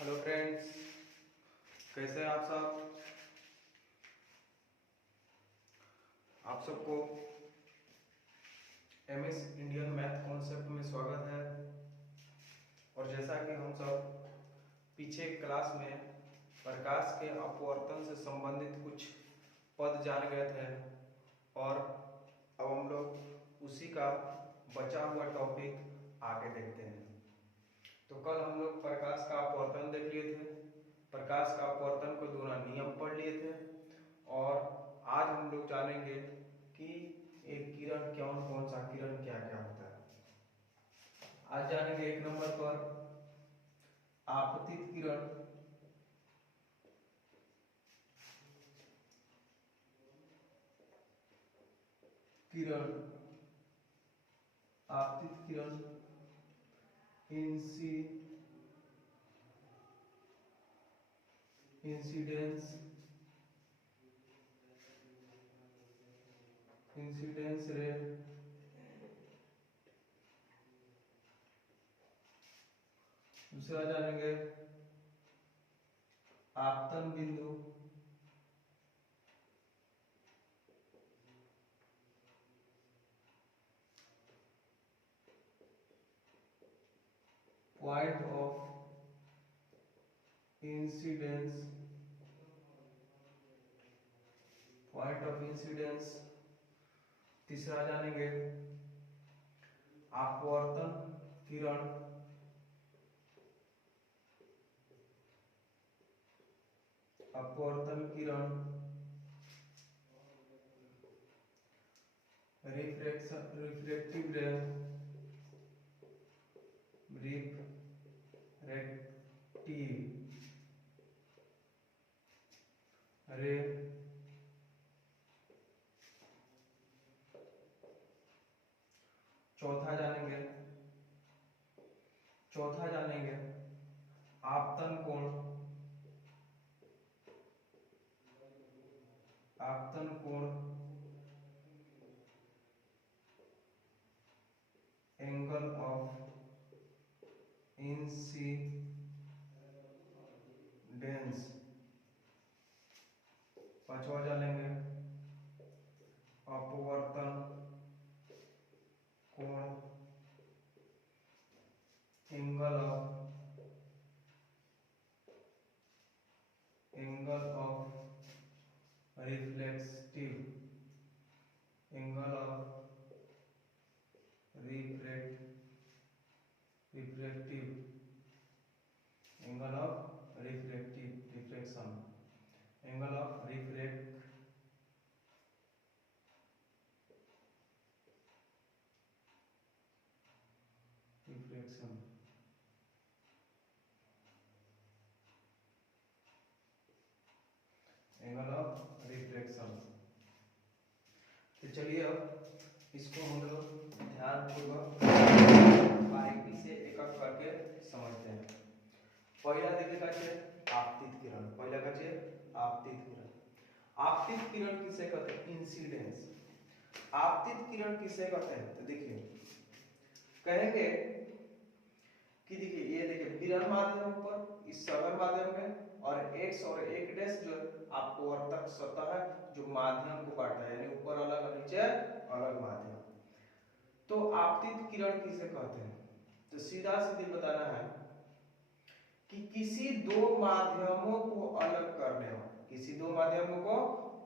Hello friends, कैसे हैं आप सब। आप सबको एमएस इंडियन मैथ कॉन्सेप्ट में स्वागत है। और जैसा कि हम सब पीछे क्लास में प्रकाश के अपवर्तन से संबंधित कुछ पद जान गए थे और अब हम लोग उसी का बचा हुआ टॉपिक आगे देखते हैं। तो कल हम लोग प्रकाश का अपवर्तन देख लिए थे, प्रकाश का अपवर्तन को दोनों नियम पढ़ लिए थे और आज हम लोग जानेंगे कि एक किरण कौन सा किरण क्या क्या होता है। आज जानेंगे एक नंबर पर आपतित किरण, आपतित किरण इंसिडेंस रे। दूसरा जानेंगे आपतन बिंदु, पॉइंट ऑफ इंसिडेंस। तीसरा जानेंगे अपवर्तन किरण, रिफ्रैक्टिव रे। चौथा जानेंगे आपतन कोण, एंगल ऑफ इंसिडेंस। पांचवा जानेंगे अपवर्तन कोण, एंगल ऑफ रिफ्लेक्टिव रिफ्लेक्शन। तो चलिए अब इसको हम लोग ध्यानपूर्वक बारीकी से एक एक करके समझते हैं। पहला देखने का आपतित किरण, आपतित किरण किसे कहते हैं? इंसिडेंस। आपतित किरण किसे कहते हैं? तो देखिए कहेंगे कि देखिए ये देखिए विरल माध्यम पर इस सरल माध्यम में और x और 1 डैश जो अपवर्तक सतह है जो माध्यम को बांटा है, यानी ऊपर अलग और नीचे अलग माध्यम। तो आपतित किरण किसे कहते हैं? तो सीधा सीधी बताना है कि किसी दो माध्यमों को अलग करने वाले, किसी दो माध्यमों को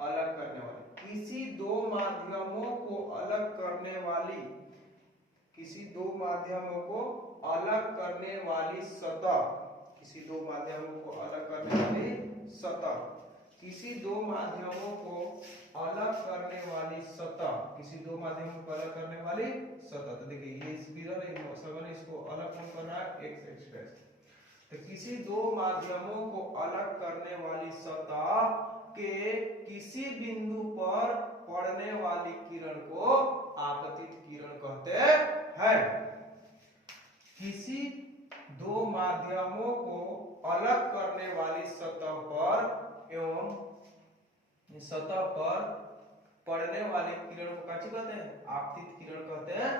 अलग करने वाली सतह, किसी दो माध्यमों को अलग करने वाली सतह। तो देखिए ये इस विरल सगन इसको अलग कौन कर रहा है? x dash. तो किसी दो माध्यमों को अलग करने वाली सतह के किसी बिंदु पर पड़ने वाली किरण को आपतित किरण कहते हैं। किसी दो माध्यमों को अलग करने वाली सतह पर पड़ने वाली किरण को क्या कहते हैं? आपतित किरण कहते हैं।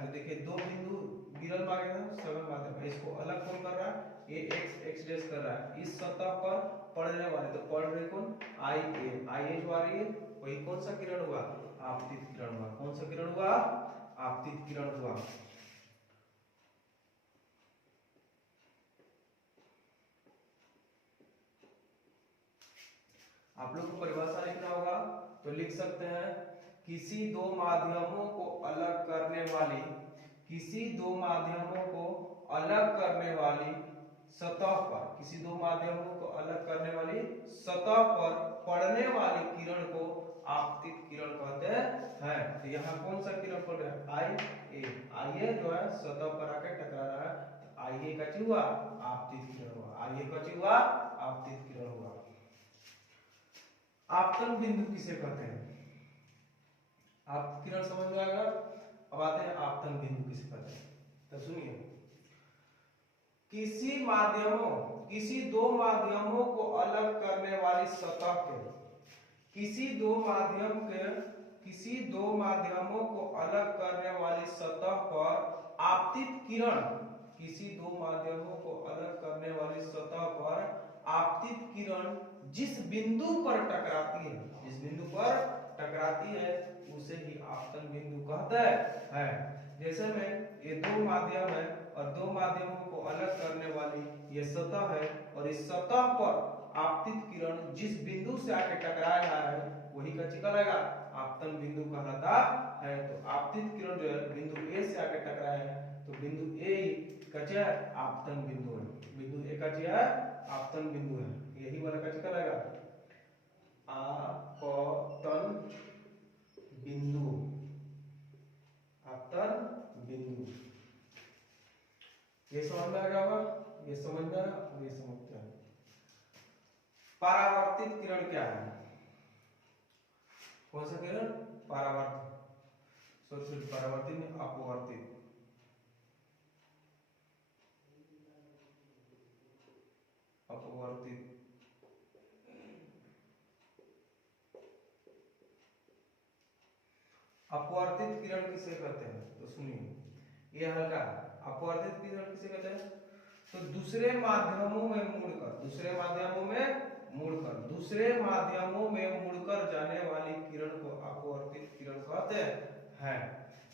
तो देखिए दो बिंदु विरल माध्यम, सघन माध्यम, इसको अलग कौन कर रहा है? ये एक्स डैश कर रहा है, इस सतह पर पड़ने वाले, तो पड़ रहे कौन, आई ए जो आ रही है वही कौन सा किरण हुआ, आपतित किरण हुआ। कौन सा किरण हुआ, आपतित किरण हुआ। आप लोग को परिभाषा लिखना होगा, तो लिख सकते हैं किसी दो माध्यमों को अलग करने वाली, किसी दो माध्यमों को अलग करने वाली सतह पर, किसी दो माध्यमों को अलग करने वाली सतह पर पड़ने वाली किरण को आपतित किरण कहते हैं। तो यहाँ कौन सा किरण पड़ रहा है, आई ए जो है सतह पर आके टकरा रहा है, तो आई ए का क्या हुआ, आपतित किरण हुआ। आई ए का क्या हुआ, आपतित किरण हुआ। आपतन बिंदु किसे कहते हैं, आप किरण समझ में आएगा। अब आते हैं आपतन बिंदु किसे कहते हैं, तो सुनिए, किसी दो माध्यमों को अलग करने वाली सतह के, किसी दो माध्यमों को अलग करने वाली सतह पर आपतित किरण, किसी दो माध्यमों को अलग करने वाली सतह पर आपतित किरण जिस बिंदु पर टकराती है, जिस बिंदु पर टकराती है उसे ही आपतन बिंदु कहते हैं। जैसे में ये दो माध्यम है और दो माध्यमों को अलग करने वाली ये सतह है, और इस सतह पर आपतित किरण जिस बिंदु से आके टकरा रहा है वही का कहलाएगा, आपतन बिंदु कहलाता है। तो आपतित किरण जो है बिंदु ए से आके टकराया है, तो बिंदु ए का क्या है, आपतन बिंदु है। बिंदु ए का क्या है, आपतन बिंदु है। यही वाला का कहलाएगा आपतन बिंदु, आपतन बिंदु। ये समझ में आ गया होगा, ये समझ में आया और ये समझते हैं। परावर्तित किरण क्या है, कौन सा किरण, परावर्तित। परावर्तित में अपवर्तित, अपवर्तित। अपवर्तित किरण किसे कहते हैं, तो सुनिए ये हल्का, अपवर्तित किरण किसे कहते हैं, तो दूसरे माध्यमों में मुड़कर, दूसरे माध्यमों में मुड़कर जाने वाली किरण को अपवर्तित किरण कहते हैं।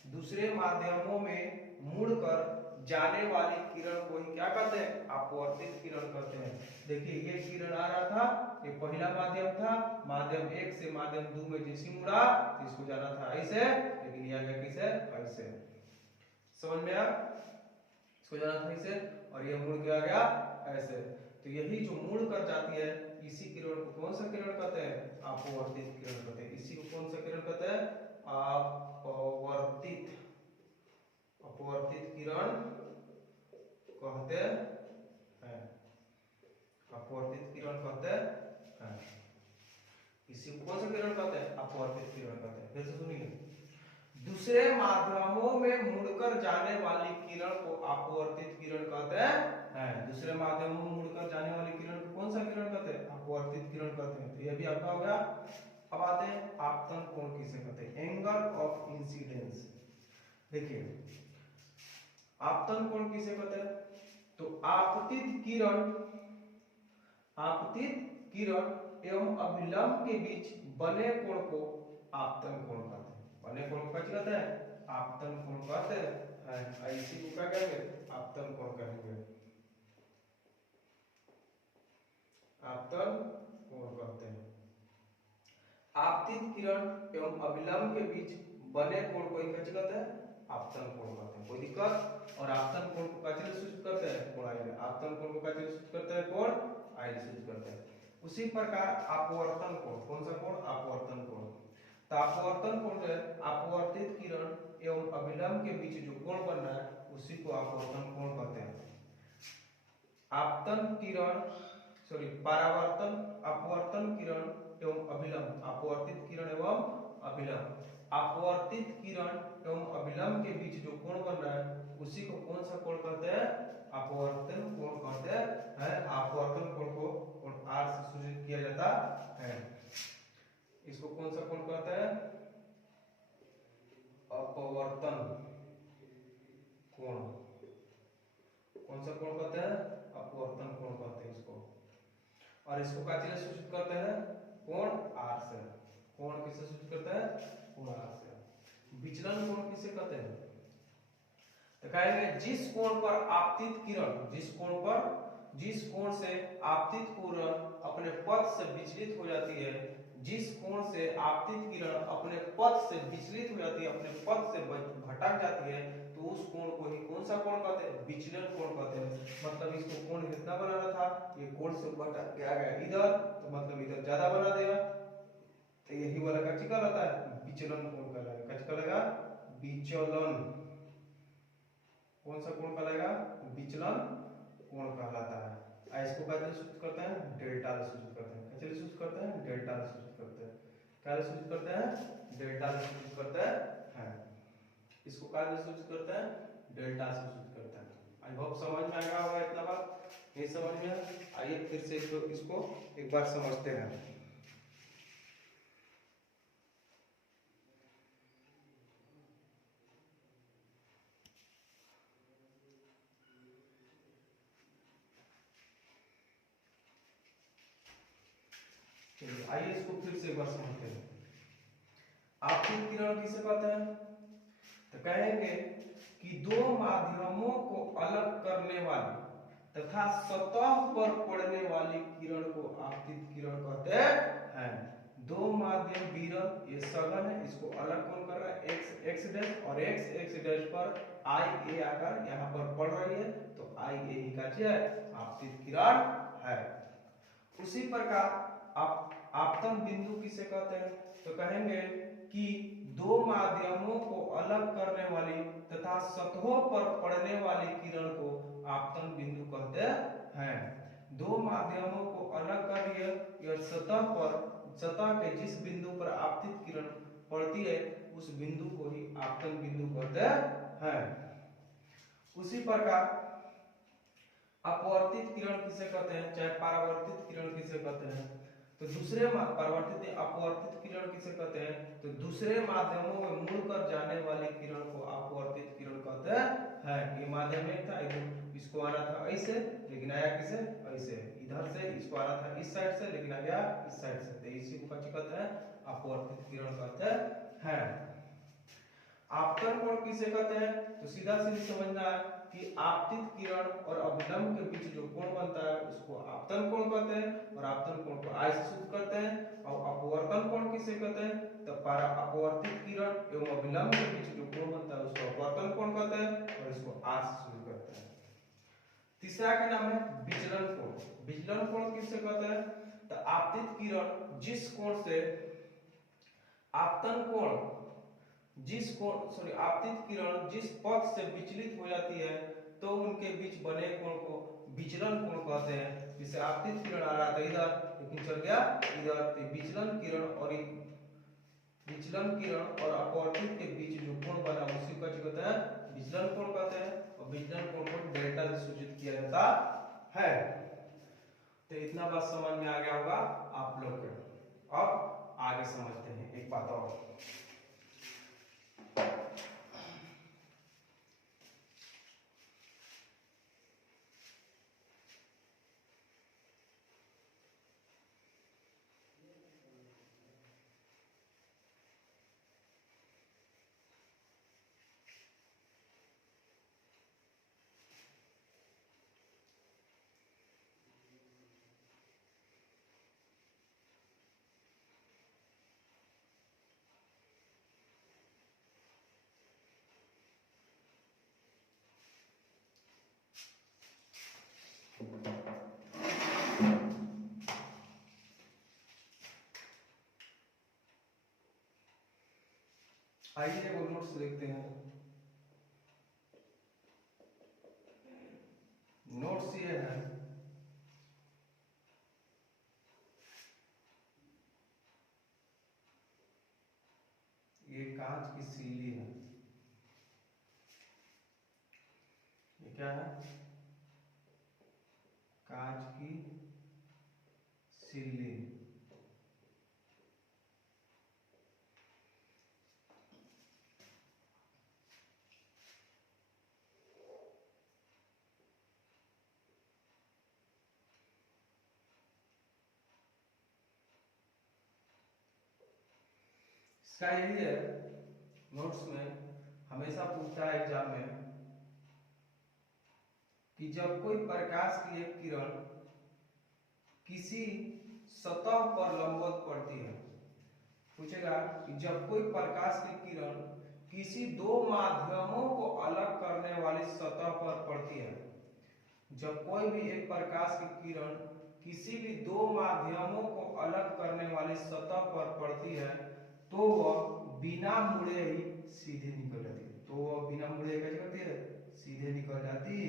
दूसरे माध्यमों में मुड़कर जाने वाली किरण को ही क्या कहते हैं, अपवर्तित किरण कहते हैं। देखिए ये किरण आ रहा था, ये पहला माध्यम था, माध्यम एक से माध्यम दो में जैसे मुड़ा तो इसको जाना था ऐसे, लेकिन यह गया किसे, ऐसे। समझ में आया, इसको जाना था ऐसे और ये मुड़ के आ गया ऐसे। तो यही जो मुड़ कर जाती है इसी किरण को कौन सा किरण कहते हैं, अपवर्तित किरण कहते हैं। इसी को कौन सा किरण कहते हैं, अपवर्तित, अपवर्तित किरण कहते हैं, अपवर्तित किरण कहते हैं। इसी को कौन सा किरण कहते हैं, अपवर्तित किरण कहते हैं। फिर से सुनिए, दूसरे माध्यमों में मुड़कर जाने वाली किरण को अपवर्तित किरण कहते हैं। दूसरे माध्यमों में मुड़कर जाने वाली किरण को कौन सा किरण कहते हैं, अपवर्तित किरण कहते हैं। तो ये भी आपका हो गया। अब आते हैं आपतन कोण किसे कहते हैं, एंगल ऑफ इंसिडेंस। देखिए आपतन कोण किसे कहते हैं, तो आपतित किरण एवं अभिलंब के बीच बने कोण को आपतन कोण कहते हैं। बने कोण को क्या कहते हैं, आपतन कोण कहते हैं। इसी को क्या कहेंगे, आपतन कोण कहेंगे, आपतन कोण कहते हैं। आपतित किरण एवं अभिलंब के बीच बने कोण को क्या कहते हैं, आपतन कोण कहते हैं। कोई दिक्कत, और आपतन कोण को क्या सूचित करते हैं, कोण आइल। आपतन कोण को क्या सूचित करते हैं, कोण आइल सूचित करते हैं। उसी प्रकार अपवर्तन कोण, कौन सा कोण, अपवर्तन कोण। तो अपवर्तन कोण जो है अपवर्तित किरण एवं अभिलंब के बीच जो कोण बन रहा है उसी को अपवर्तन कोण कहते हैं। आपतन किरण परावर्तन, अपवर्तन किरण एवं अभिलंब, अपवर्तित किरण एवं अभिलंब, अपवर्तित किरण एवं अभिलंब के बीच जो कोण बन रहा है उसी को कौन सा कोण कहते हैं, अपवर्तन कोण कहते हैं। अपवर्तन कोण को कोण R से सूचित किया जाता है। इसको कौन सा कोण कहते हैं, अपवर्तन कोण। कौन सा कोण कहते हैं, अपवर्तन और इसको क्या चीज सूचित करते हैं? कोण आर से। कोण किसे सूचित करते हैं? कोण आर से। विचलन कोण किसे कहते हैं? तो कहेंगे जिस कोण पर आपतित किरण, जिस कोण से आपतित किरण अपने पथ से विचलित हो जाती है, जिस कोण से आपतित किरण अपने पथ से विचलित हो जाती है, अपने पथ से भटक जाती है, तो उस कोण को ही कौन सा कोण कहते हैं? विचलन कोण कहते हैं। मतलब इसको कोण कितना बनाना था, ये कोण से भटक गया इधर, तो मतलब इधर ज्यादा बना देगा, तो यही वाला का चिका रहता है विचलन कोण कहलाएगा। क्या कहलाएगा? विचलन। कौन सा कोण कहलाएगा? विचलन कोण कहलाता है। इसको क्या सूचित करते हैं? डेल्टा से सूचित करते हैं। कैसे सूचित करते हैं? डेल्टा से सूचित करते हैं। क्या सूचित करते हैं? डेल्टा से सूचित करते हैं। इसको क्या सूचित करते हैं? डेल्टा से सूचित करते हैं। आई होप समझ में आएगा होगा। इतना बात नहीं समझ में? आइए फिर से इसको एक बार समझते हैं। आइए इसको फिर से एक बार समझते हैं। आपतित किरण किसे कहते हैं? तो कहेंगे कि दो माध्यमों को अलग करने वाली तथा सतह पर पड़ने वाली किरण को आपतित किरण कहते हैं। दो माध्यम विरल, ये सघन है, इसको अलग कौन कर रहा है? एक्स एक्स डैश और एक्स एक्स डैश पर आई ए आकर यहाँ पर पड़ रही है, तो आई ए ही का आपतित किरण है। उसी प्रकार आप आपतन बिंदु किसे कहते हैं? तो कहेंगे कि दो माध्यमों को अलग करने वाली तथा सतहों पर पड़ने वाली किरण को आपतन बिंदु कहते हैं। दो माध्यमों को अलग करिए, यह सतह के जिस बिंदु पर आपतित किरण पड़ती है उस बिंदु को ही आपतन बिंदु कहते हैं। उसी प्रकार अपवर्तित किरण किसे कहते हैं, चाहे परावर्तित किरण किसे कहते हैं? तो दूसरे परावर्तित अपवर्तित किरण किसे कहते हैं? तो दूसरे माध्यमों में मुड़कर जाने वाली किरण को अपवर्तित किरण कहते हैं। ये माध्यम एक था, इसको आना था ऐसे, लेकिन आया किसे? ऐसे। इधर से इसको आना था इस साइड से, लेकिन आ गया इस साइड से, तो इसी को कहते हैं अपवर्तित किरण कहते हैं। आपतन कोण किसे कहते हैं? तो सीधा सीधी समझना है कि आपतित किरण और अभिलंब के बीच जो कोण बनता है उसको आपतन कोण कहते हैं, और आपतन कोण को आई से सूचित करते हैं। और अपवर्तन कोण किसे कहते हैं? तो अपवर्तित किरण एवं अभिलंब के बीच जो कोण बनता है उसको अपवर्तन कोण कहते हैं, और इसको आर से सूचित करते हैं। तीसरा का नाम है विचलन कोण। विचलन कोण किसे कहते हैं? तो आपतित किरण जिस कोण से आपतन कोण आपतित किरण जिस पथ से विचलित हो जाती है, तो उनके बीच बने कोण को विचलन कोण कहते हैं। जैसे आपतित किरण आ रहा था इधर, लेकिन चल गया इधर, तो विचलन किरण और अपवर्तित के बीच जो कोण बना उसी को कहते हैं विचलन कोण कहते हैं, और विचलन कोण को डेल्टा से सूचित किया जाता है। तो इतना बात समझ में आ गया होगा आप लोग को। अब आगे समझते हैं एक बात और। आइए वो नोट्स देखते हैं। नोट्स ये है, ये कांच की सीली है। ये क्या है? कांच की सिल्ली। इसका यही है, नोट्स में हमेशा पूछता है एग्जाम में कि जब कोई प्रकाश की एक किरण किसी सतह पर लंबवत पड़ती है, पूछेगा कि जब कोई प्रकाश की किरण किसी दो माध्यमों को अलग करने वाली सतह पर पड़ती है, जब कोई भी एक प्रकाश की किरण किसी भी दो माध्यमों को अलग करने वाली सतह पर पड़ती है तो वह बिना मुड़े ही सीधे निकल जाती है। तो वह बिना मुड़े कैसे करती है, सीधे निकल जाती है।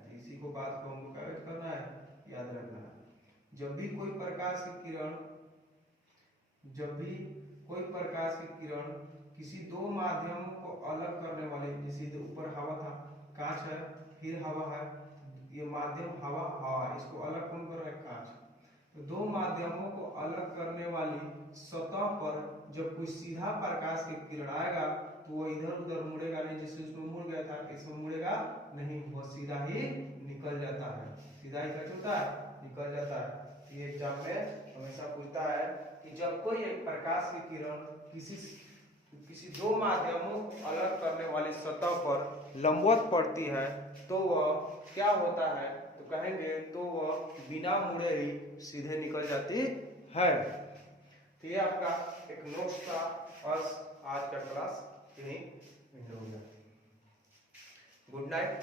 तो इसी को बात को हमको क्या करना है, याद रखना है। जब भी कोई प्रकाश की किरण किसी दो माध्यमों को अलग करने वाली, जैसे ऊपर हवा था, कांच है, फिर हवा है, ये माध्यम हवा, इसको अलग कौन कर रहा है, कांच। तो दो माध्यमों को अलग करने वाली सतह पर जब कोई सीधा प्रकाश की किरण आएगा तो वो इधर उधर मुड़ेगा नहीं, जैसे उसमें मुड़ गया था, इसमें मुड़ेगा नहीं, वो सीधा ही निकल जाता है। सीधा ही कैसे होता है, निकल जाता है। ये एग्जाम में हमेशा पूछता है कि जब कोई एक प्रकाश की किरण किसी दो माध्यमों अलग करने वाली सतह पर लंबवत पड़ती है तो वह क्या होता है, तो कहेंगे तो वह बिना मुड़े ही सीधे निकल जाती है। तो ये आपका एक नोट्स था और आज का क्लास यहीं एंड हो गया। गुड नाइट,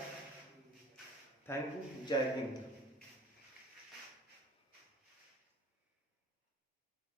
थैंक यू, जय हिंद।